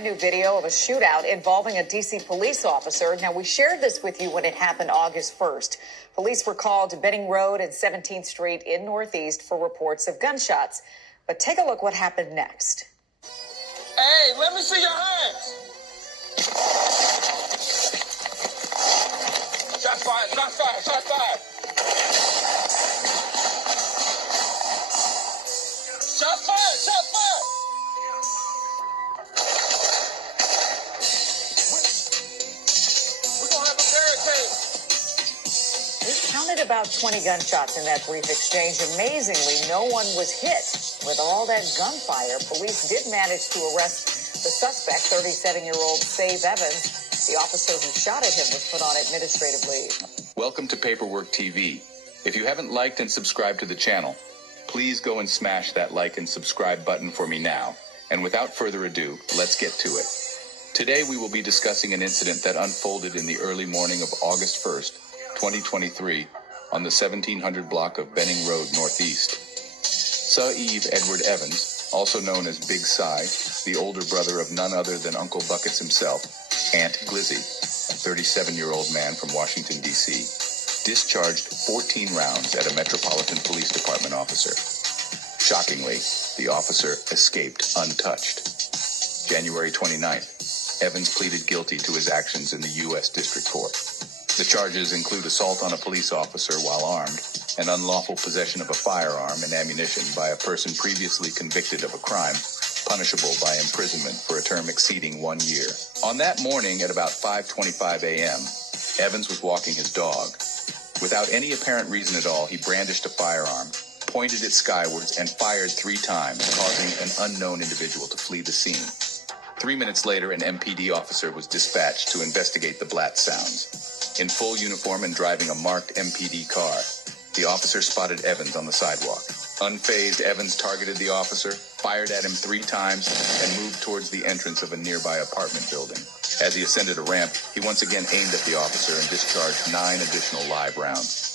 New video of a shootout involving a D.C. police officer. Now, we shared this with you when it happened August 1st. Police were called to Benning Road and 17th Street in Northeast for reports of gunshots. But take a look what happened next. Hey, let me see your hands. Shots fired, shots fired, shots fired. Shots fired, shots fired. We're going to have a barricade. We counted about 20 gunshots in that brief exchange. Amazingly, no one was hit. With all that gunfire, police did manage to arrest the suspect, 37-year-old Save Evans. The officer who shot at him was put on administrative leave. Welcome to Paperwork TV. If you haven't liked and subscribed to the channel, please go and smash that like and subscribe button for me now. And without further ado, let's get to it. Today we will be discussing an incident that unfolded in the early morning of August 1st, 2023, on the 1700 block of Benning Road, Northeast. Sa'Eve Edward Evans, also known as Big Cy, the older brother of none other than Uncle Buckets himself, Aunt Glizzy, a 37-year-old man from Washington, D.C., discharged 14 rounds at a Metropolitan Police Department officer. Shockingly, the officer escaped untouched. January 29th, Evans pleaded guilty to his actions in the U.S. District Court. The charges include assault on a police officer while armed, and unlawful possession of a firearm and ammunition by a person previously convicted of a crime, punishable by imprisonment for a term exceeding 1 year. On that morning at about 5:25 a.m., Evans was walking his dog. Without any apparent reason at all, he brandished a firearm, pointed it skywards, and fired 3 times, causing an unknown individual to flee the scene. 3 minutes later, an MPD officer was dispatched to investigate the blat sounds. In full uniform and driving a marked MPD car, the officer spotted Evans on the sidewalk. Unfazed, Evans targeted the officer, fired at him 3 times, and moved towards the entrance of a nearby apartment building. As he ascended a ramp, he once again aimed at the officer and discharged 9 additional live rounds.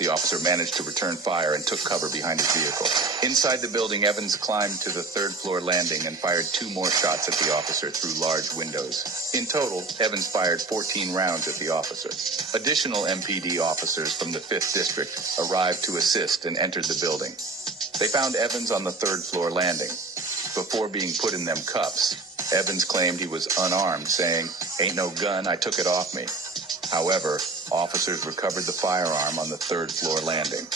The officer managed to return fire and took cover behind his vehicle. Inside the building, Evans climbed to the 3rd floor landing and fired 2 more shots at the officer through large windows. In total, Evans fired 14 rounds at the officer. Additional MPD officers from the 5th District arrived to assist and entered the building. They found Evans on the 3rd floor landing. Before being put in them cuffs, Evans claimed he was unarmed, saying, "Ain't no gun, I took it off me." However, officers recovered the firearm on the 3rd floor landing.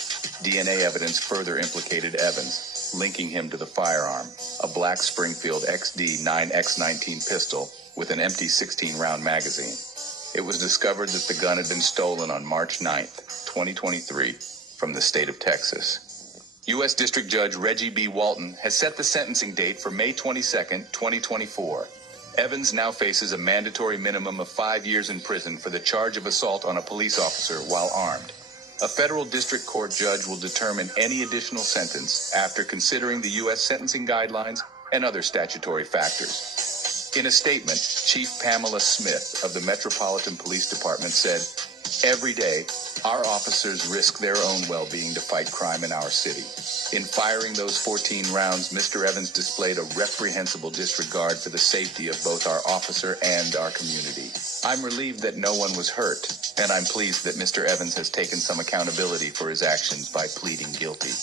DNA evidence further implicated Evans, linking him to the firearm, a black Springfield XD 9X19 pistol with an empty 16-round magazine. It was discovered that the gun had been stolen on March 9th, 2023, from the state of Texas. U.S. District Judge Reggie B. Walton has set the sentencing date for May 22nd, 2024. Evans now faces a mandatory minimum of 5 years in prison for the charge of assault on a police officer while armed. A federal district court judge will determine any additional sentence after considering the U.S. sentencing guidelines and other statutory factors. In a statement, Chief Pamela Smith of the Metropolitan Police Department said, "Every day, our officers risk their own well-being to fight crime in our city. In firing those 14 rounds, Mr. Evans displayed a reprehensible disregard for the safety of both our officer and our community. I'm relieved that no one was hurt, and I'm pleased that Mr. Evans has taken some accountability for his actions by pleading guilty."